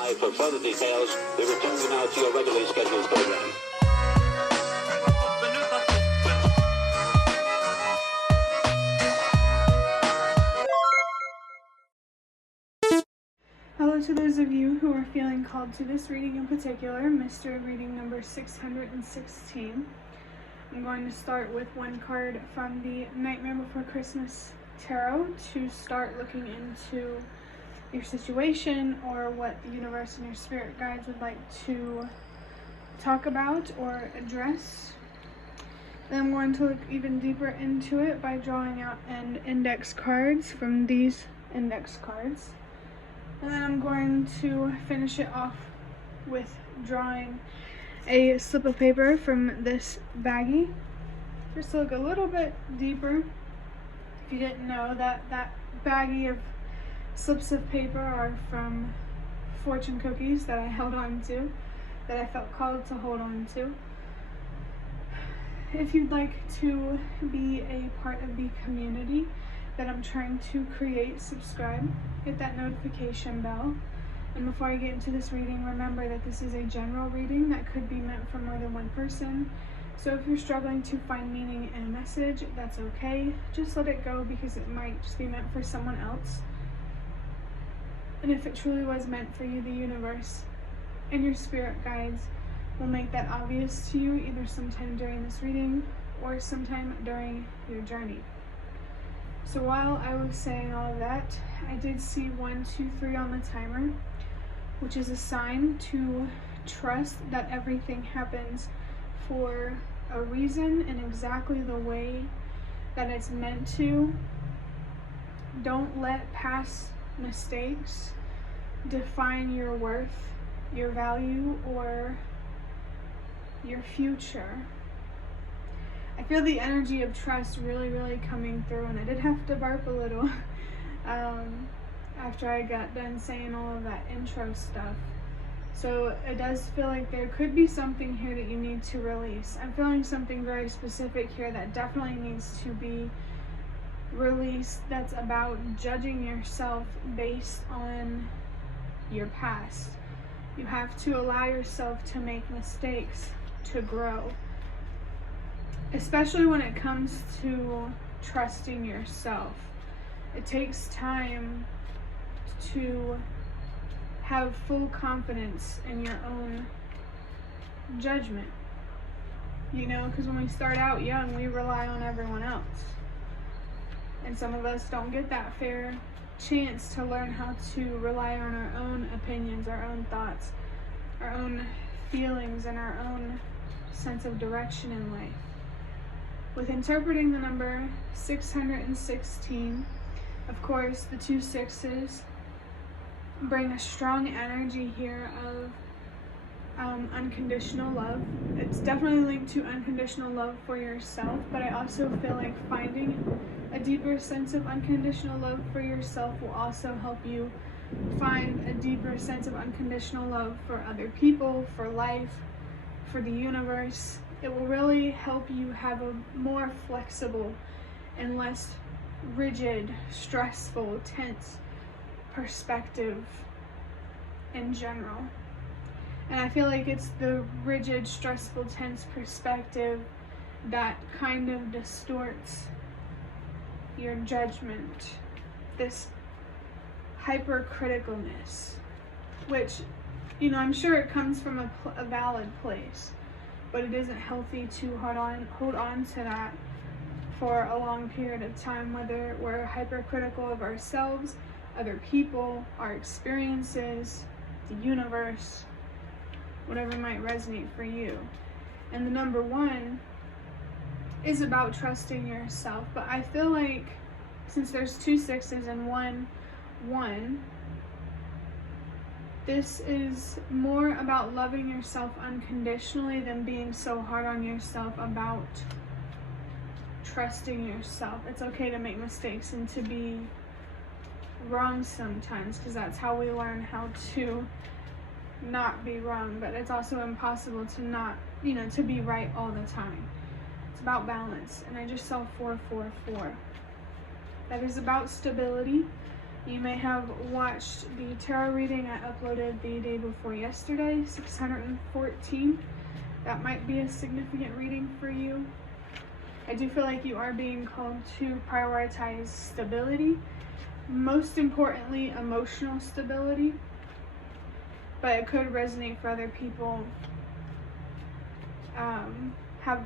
by for further details. We return you now to your regularly scheduled program. Hello to those of you who are feeling called to this reading in particular, mystery reading number 616. I'm going to start with one card from the Nightmare Before Christmas Tarot to start looking into your situation or what the universe and your spirit guides would like to talk about or address. Then I'm going to look even deeper into it by drawing out an index cards from these index cards. And then I'm going to finish it off with drawing a slip of paper from this baggie, just to look a little bit deeper. If you didn't know, that baggie of slips of paper are from fortune cookies that I held on to, that I felt called to hold on to. If you'd like to be a part of the community that I'm trying to create, subscribe, hit that notification bell. And before I get into this reading, remember that this is a general reading that could be meant for more than one person. So if you're struggling to find meaning in a message, that's okay. Just let it go, because it might just be meant for someone else. And if it truly was meant for you, the universe and your spirit guides will make that obvious to you, either sometime during this reading or sometime during your journey. So while I was saying all of that, I did see 1, 2, 3 on the timer, which is a sign to trust that everything happens for a reason and exactly the way that it's meant to. Don't let past mistakes define your worth, your value, or your future. I feel the energy of trust really coming through, and I did have to burp a little after I got done saying all of that intro stuff. So it does feel like there could be something here that you need to release. I'm feeling something very specific here that definitely needs to be released, that's about judging yourself based on your past. You have to allow yourself to make mistakes to grow, especially when it comes to trusting yourself. It takes time to have full confidence in your own judgment, because when we start out young, we rely on everyone else, and some of us don't get that fair chance to learn how to rely on our own opinions, our own thoughts, our own feelings, and our own sense of direction in life. With interpreting the number 616, of course, the 2 6s bring a strong energy here of unconditional love. It's definitely linked to unconditional love for yourself, but I also feel like finding a deeper sense of unconditional love for yourself will also help you find a deeper sense of unconditional love for other people, for life, for the universe. It will really help you have a more flexible and less rigid, stressful, tense perspective in general. And I feel like it's the rigid, stressful, tense perspective that kind of distorts your judgment, this hypercriticalness, which, I'm sure it comes from a valid place, but it isn't healthy to hold on to that for a long period of time, whether we're hypercritical of ourselves, other people, our experiences, the universe, whatever might resonate for you. And the number 1 is about trusting yourself, but I feel like since there's 2 6s and 1 1, this is more about loving yourself unconditionally than being so hard on yourself about trusting yourself. It's okay to make mistakes and to be wrong sometimes, because that's how we learn how to not be wrong, but it's also impossible to not, to be right all the time. It's about balance, and I just saw 4 4 4. That is about stability, You may have watched the tarot reading I uploaded the day before yesterday, 614. That might be a significant reading for you. I do feel like you are being called to prioritize stability, most importantly, emotional stability, but it could resonate for other people.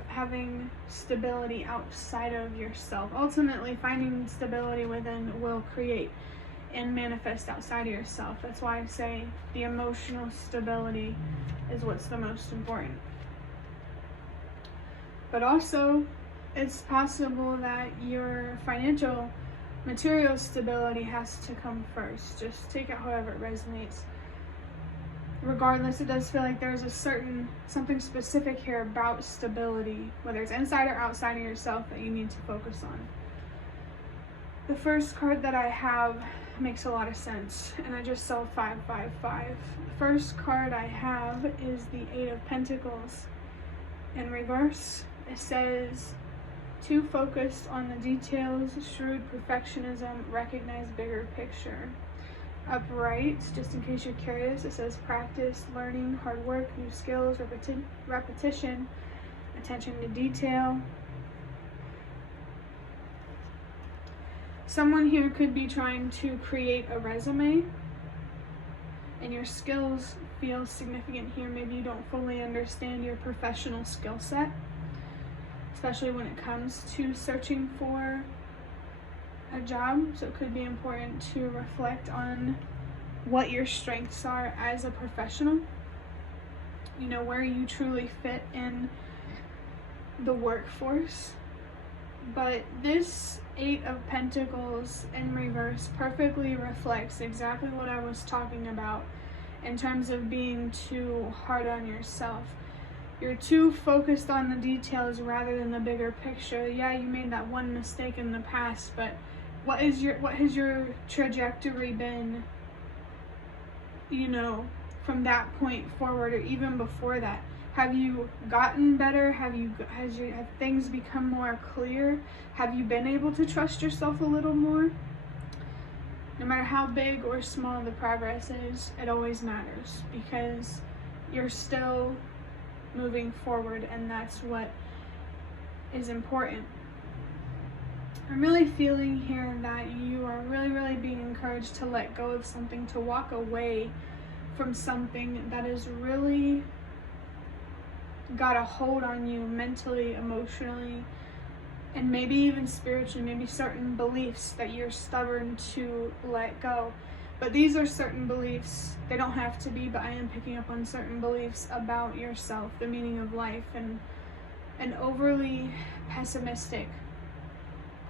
Having stability outside of yourself. Ultimately, finding stability within will create and manifest outside of yourself. That's why I say the emotional stability is what's the most important. But also, it's possible that your financial, material stability has to come first. Just take it however it resonates. Regardless, it does feel like there's something specific here about stability, whether it's inside or outside of yourself, that you need to focus on. The first card that I have makes a lot of sense, and I just saw 555. The first card I have is the 8 of Pentacles. In reverse, it says, too focused on the details, shrewd perfectionism, recognize bigger picture. Upright, just in case you're curious, it says practice, learning, hard work, new skills, repetition, attention to detail. Someone here could be trying to create a resume, and your skills feel significant here. Maybe you don't fully understand your professional skill set, especially when it comes to searching for a job. So it could be important to reflect on what your strengths are as a professional, you know, where you truly fit in the workforce. But this 8 of Pentacles in reverse perfectly reflects exactly what I was talking about in terms of being too hard on yourself. You're too focused on the details rather than the bigger picture. Yeah, you made that one mistake in the past, but what has your trajectory been, you know, from that point forward, or even before that? Have you gotten better? Have things become more clear? Have you been able to trust yourself a little more? No matter how big or small the progress is, it always matters, because you're still moving forward, and that's what is important. I'm really feeling here that you are really being encouraged to let go of something, to walk away from something that has really got a hold on you mentally, emotionally, and maybe even spiritually. Maybe certain beliefs that you're stubborn to let go. But these are certain beliefs. They don't have to be, but I am picking up on certain beliefs about yourself, the meaning of life, and an overly pessimistic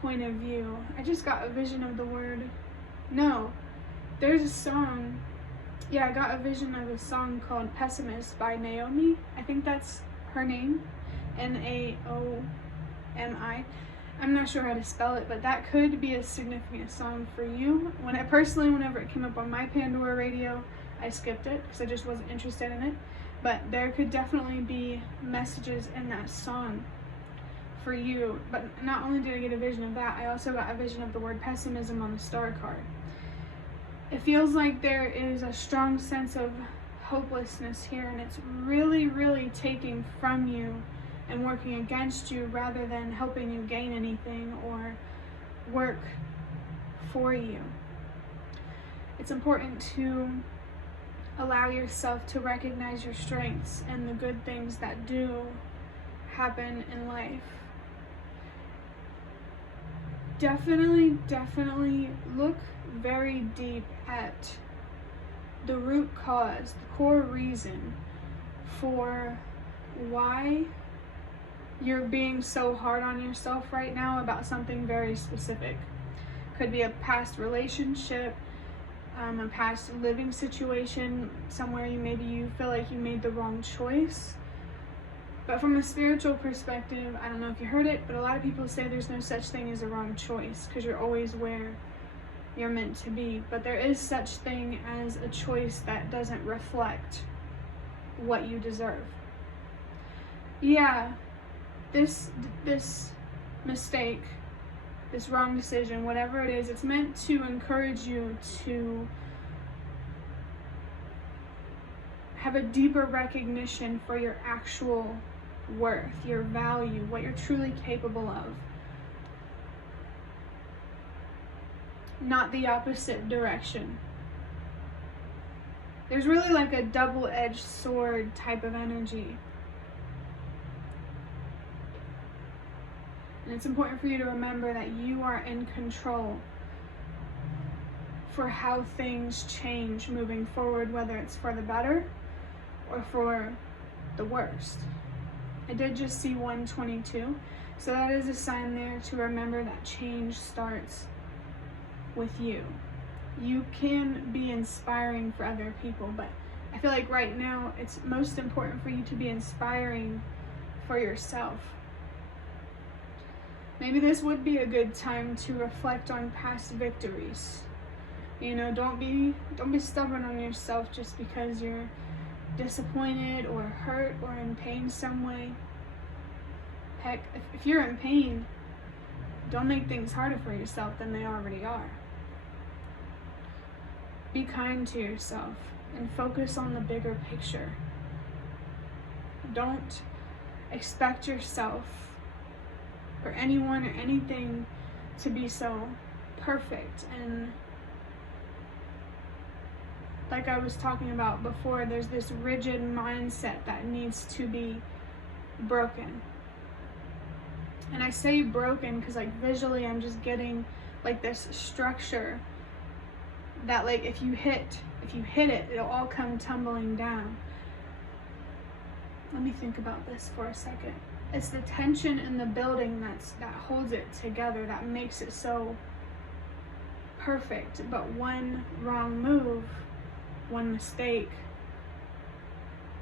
point of view. I just got a vision of the word no. There's a song. Yeah, I got a vision of a song called Pessimist by Naomi. I think that's her name. Naomi. I'm not sure how to spell it, but that could be a significant song for you. Whenever it came up on my Pandora radio, I skipped it because I just wasn't interested in it. But there could definitely be messages in that song for you. But not only did I get a vision of that, I also got a vision of the word pessimism on the star card. It feels like there is a strong sense of hopelessness here, and it's really taking from you and working against you rather than helping you gain anything or work for you. It's important to allow yourself to recognize your strengths and the good things that do happen in life. Definitely look very deep at the root cause, the core reason for why you're being so hard on yourself right now about something very specific. Could be a past relationship, a past living situation, somewhere maybe you feel like you made the wrong choice. But from a spiritual perspective, I don't know if you heard it, but a lot of people say there's no such thing as a wrong choice, because you're always where you're meant to be. But there is such thing as a choice that doesn't reflect what you deserve. Yeah, this mistake, this wrong decision, whatever it is. It's meant to encourage you to have a deeper recognition for your actual worth, your value, what you're truly capable of. Not the opposite direction. There's really like a double-edged sword type of energy. And it's important for you to remember that you are in control for how things change moving forward, whether it's for the better or for the worst. I did just see 122, so that is a sign there to remember that change starts with you. You can be inspiring for other people, but I feel like right now it's most important for you to be inspiring for yourself. Maybe this would be a good time to reflect on past victories. You know, don't be stubborn on yourself just because you're disappointed or hurt or in pain some way. Heck, if you're in pain, don't make things harder for yourself than they already are. Be kind to yourself and focus on the bigger picture. Don't expect yourself or anyone or anything to be so perfect. And like I was talking about before, there's this rigid mindset that needs to be broken. And I say broken because like visually I'm just getting like this structure that like if you hit it, it'll all come tumbling down. Let me think about this for a second. It's the tension in the building that holds it together, that makes it so perfect. But one wrong move, one mistake,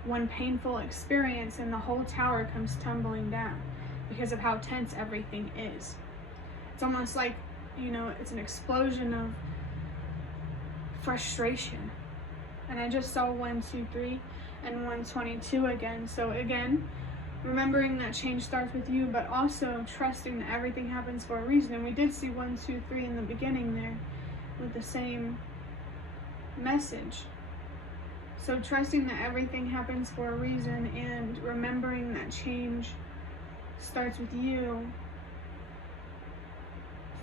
one painful experience, and the whole tower comes tumbling down because of how tense everything is. It's almost like, you know, it's an explosion of frustration. And I just saw 123 and 122 again. So again, remembering that change starts with you, but also trusting that everything happens for a reason. And we did see 123 in the beginning there with the same message. So trusting that everything happens for a reason and remembering that change starts with you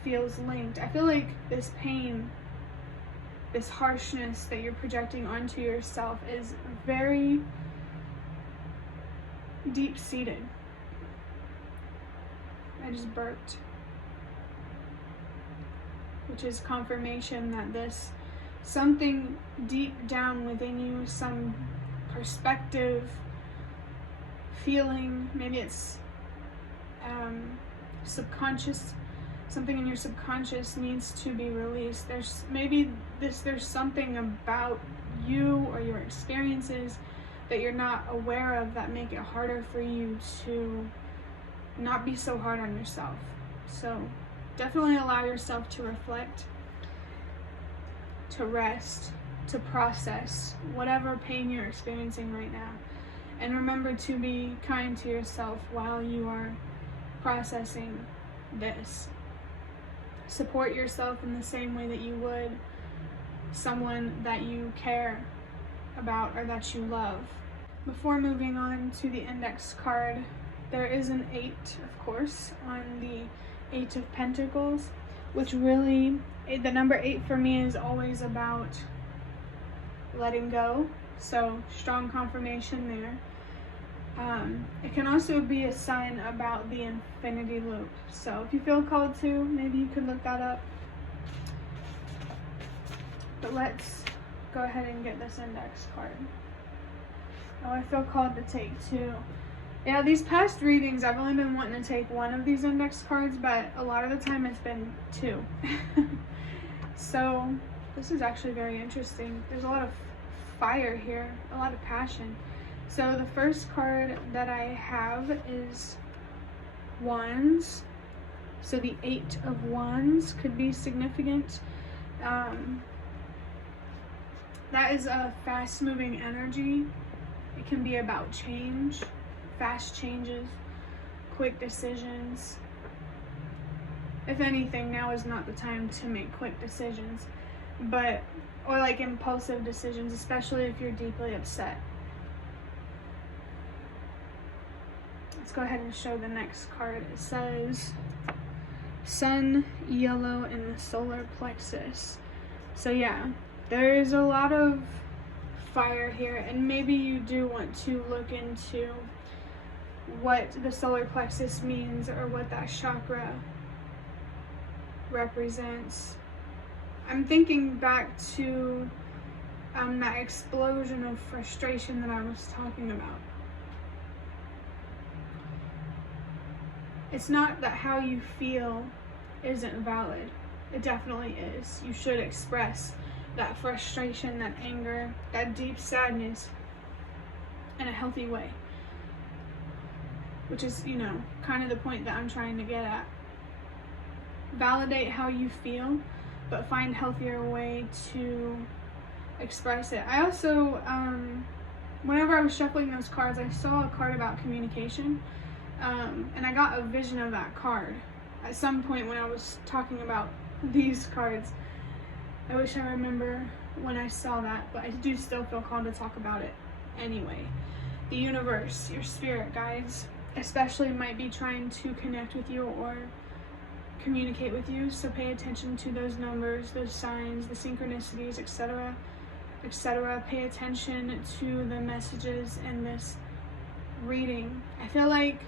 feels linked. I feel like this pain, this harshness that you're projecting onto yourself is very deep-seated. I just burped. Which is confirmation that this something deep down within you, some perspective, feeling, maybe it's subconscious, something in your subconscious needs to be released. There's something about you or your experiences that you're not aware of that make it harder for you to not be so hard on yourself. So definitely allow yourself to reflect, to rest, to process whatever pain you're experiencing right now. And remember to be kind to yourself while you are processing this. Support yourself in the same way that you would someone that you care about or that you love. Before moving on to the index card, there is an 8, of course, on the 8 of Pentacles, which really, the number 8 for me is always about letting go. So strong confirmation there. It can also be a sign about the infinity loop. So if you feel called to, maybe you could look that up. But let's go ahead and get this index card. Oh, I feel called to take 2. Yeah, these past readings, I've only been wanting to take 1 of these index cards, but a lot of the time it's been 2. So this is actually very interesting. There's a lot of fire here, a lot of passion. So the first card that I have is Wands. So the 8 of Wands could be significant. That is a fast-moving energy. It can be about change, fast changes, quick decisions. if anything, now is not the time to make quick decisions, or like impulsive decisions, especially if you're deeply upset. Let's go ahead and show the next card. It says Sun, yellow, and the solar plexus. So yeah, there's a lot of fire here, and maybe you do want to look into what the solar plexus means or what that chakra represents. I'm thinking back to that explosion of frustration that I was talking about. It's not that how you feel isn't valid. It definitely is. You should express that frustration, that anger, that deep sadness in a healthy way. Which is, kind of the point that I'm trying to get at. Validate how you feel, but find healthier way to express it. I also, whenever I was shuffling those cards, I saw a card about communication. And I got a vision of that card at some point when I was talking about these cards. I wish I remember when I saw that, but I do still feel called to talk about it anyway. The universe, your spirit guides, especially might be trying to connect with you or communicate with you, so pay attention to those numbers, those signs, the synchronicities, etc., etc. Pay attention to the messages in this reading. I feel like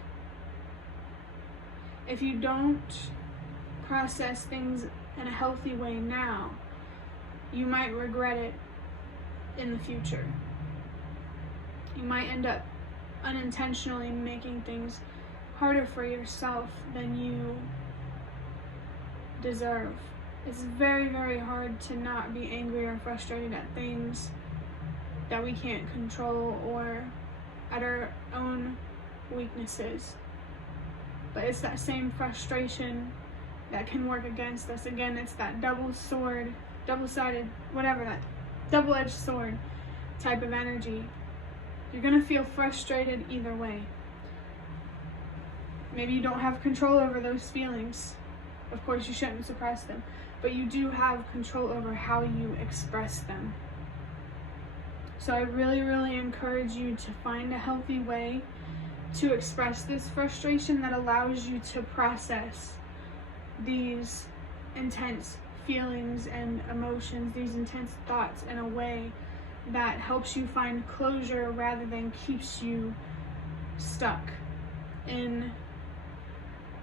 if you don't process things in a healthy way now, you might regret it in the future. You might end up unintentionally making things harder for yourself than you deserve. It's very, very hard to not be angry or frustrated at things that we can't control or at our own weaknesses. But it's that same frustration that can work against us. Again, it's that double-sided, whatever, that double-edged sword type of energy. You're gonna feel frustrated either way. Maybe you don't have control over those feelings. Of course, you shouldn't suppress them, but you do have control over how you express them. So I really, really encourage you to find a healthy way to express this frustration that allows you to process these intense feelings and emotions, these intense thoughts in a way that helps you find closure rather than keeps you stuck in,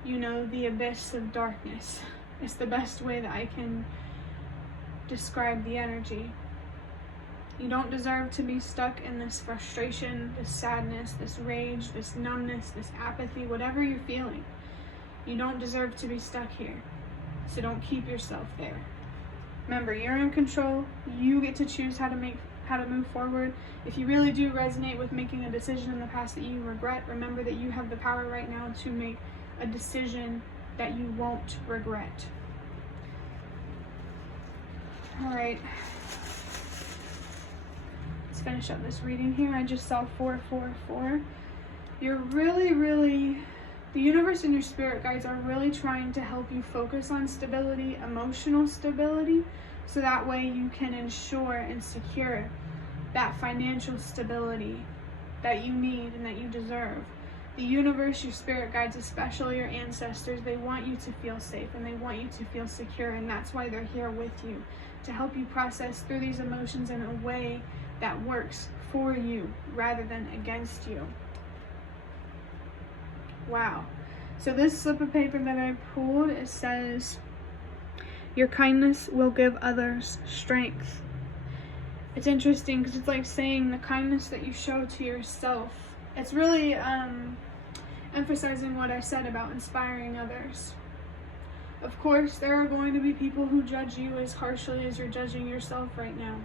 the abyss of darkness. It's the best way that I can describe the energy. You don't deserve to be stuck in this frustration, this sadness, this rage, this numbness, this apathy, whatever you're feeling. You don't deserve to be stuck here. So don't keep yourself there. Remember, you're in control. You get to choose how to move forward. If you really do resonate with making a decision in the past that you regret, remember that you have the power right now to make a decision that you won't regret. All right. Let's finish up this reading here. I just saw 444. You're really, the universe and your spirit guides are really trying to help you focus on stability, emotional stability, so that way you can ensure and secure that financial stability that you need and that you deserve. The universe, your spirit guides, especially your ancestors, they want you to feel safe and they want you to feel secure, and that's why they're here with you, to help you process through these emotions in a way that works for you rather than against you. Wow. So this slip of paper that I pulled, it says, your kindness will give others strength. It's interesting because it's like saying the kindness that you show to yourself. It's really emphasizing what I said about inspiring others. Of course, there are going to be people who judge you as harshly as you're judging yourself right now.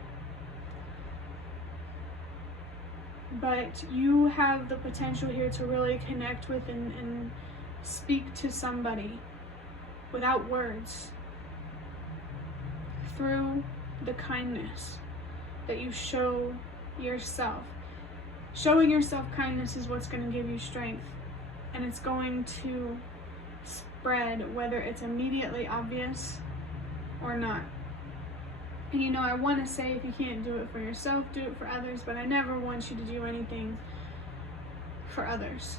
But you have the potential here to really connect with and speak to somebody without words through the kindness that you show yourself. Showing yourself kindness is what's going to give you strength, and it's going to spread, whether it's immediately obvious or not. And you know, I want to say if you can't do it for yourself, do it for others, but I never want you to do anything for others.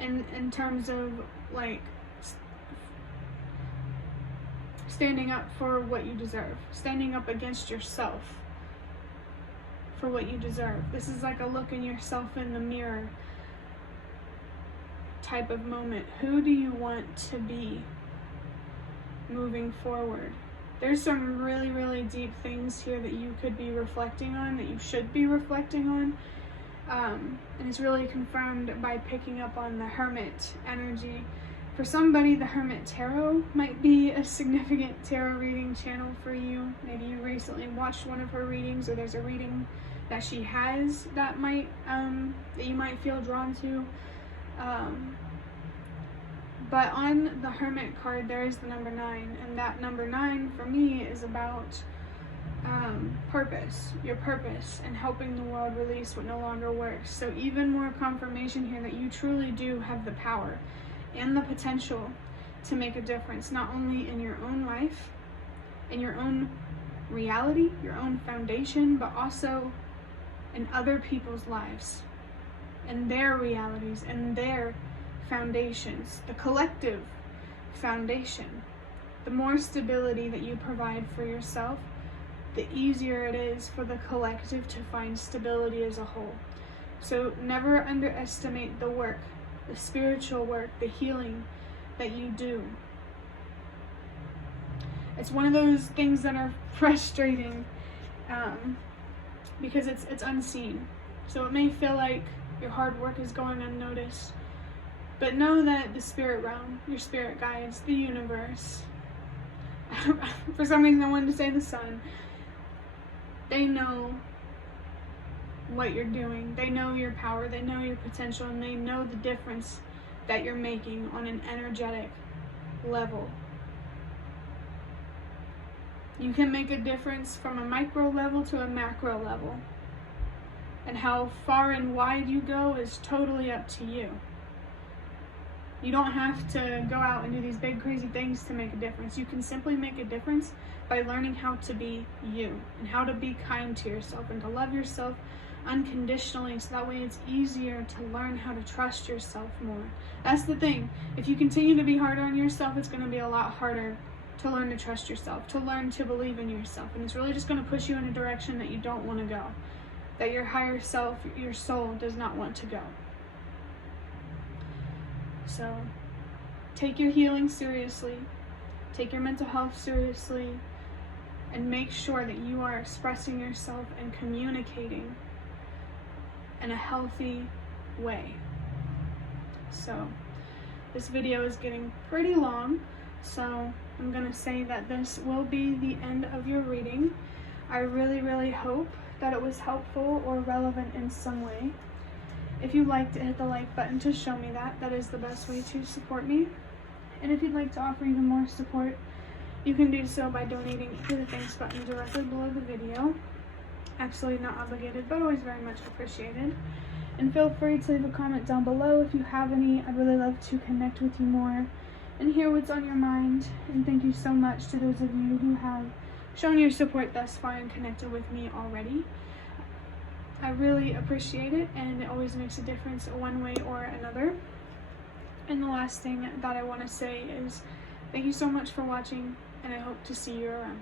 In terms of like standing up for what you deserve, standing up against yourself for what you deserve. This is like a look in yourself in the mirror type of moment. Who do you want to be moving forward? There's some really, really deep things here that you could be reflecting on, that you should be reflecting on. And it's really confirmed by picking up on the Hermit energy. For somebody, the Hermit Tarot might be a significant tarot reading channel for you. Maybe you recently watched one of her readings, or there's a reading that she has that might that you might feel drawn to. But on the Hermit card, there is the number 9, and that number 9 for me is about purpose, your purpose, and helping the world release what no longer works. So even more confirmation here that you truly do have the power and the potential to make a difference, not only in your own life, in your own reality, your own foundation, but also in other people's lives, and their realities, and their foundations, the collective foundation. The more stability that you provide for yourself, the easier it is for the collective to find stability as a whole. So never underestimate the work, the spiritual work, the healing that you do. It's one of those things that are frustrating because it's unseen. So it may feel like your hard work is going unnoticed, but know that the spirit realm, your spirit guides, the universe, for some reason I wanted to say the sun, they know what you're doing. They know your power, they know your potential, and they know the difference that you're making on an energetic level. You can make a difference from a micro level to a macro level. And how far and wide you go is totally up to you. You don't have to go out and do these big crazy things to make a difference. You can simply make a difference by learning how to be you, and how to be kind to yourself, and to love yourself unconditionally, so that way it's easier to learn how to trust yourself more. That's the thing. If you continue to be hard on yourself, it's going to be a lot harder to learn to trust yourself, to learn to believe in yourself, and it's really just going to push you in a direction that you don't want to go, that your higher self, your soul, does not want to go. So take your healing seriously, take your mental health seriously, and make sure that you are expressing yourself and communicating in a healthy way. So this video is getting pretty long, so I'm going to say that this will be the end of your reading. I really, really hope that it was helpful or relevant in some way. If you'd like to hit the like button to show me that, that is the best way to support me. And if you'd like to offer even more support, you can do so by donating to the thanks button directly below the video. Absolutely not obligated, but always very much appreciated. And feel free to leave a comment down below if you have any. I'd really love to connect with you more and hear what's on your mind. And thank you so much to those of you who have shown your support thus far and connected with me already. I really appreciate it, and it always makes a difference one way or another. And the last thing that I want to say is thank you so much for watching, and I hope to see you around.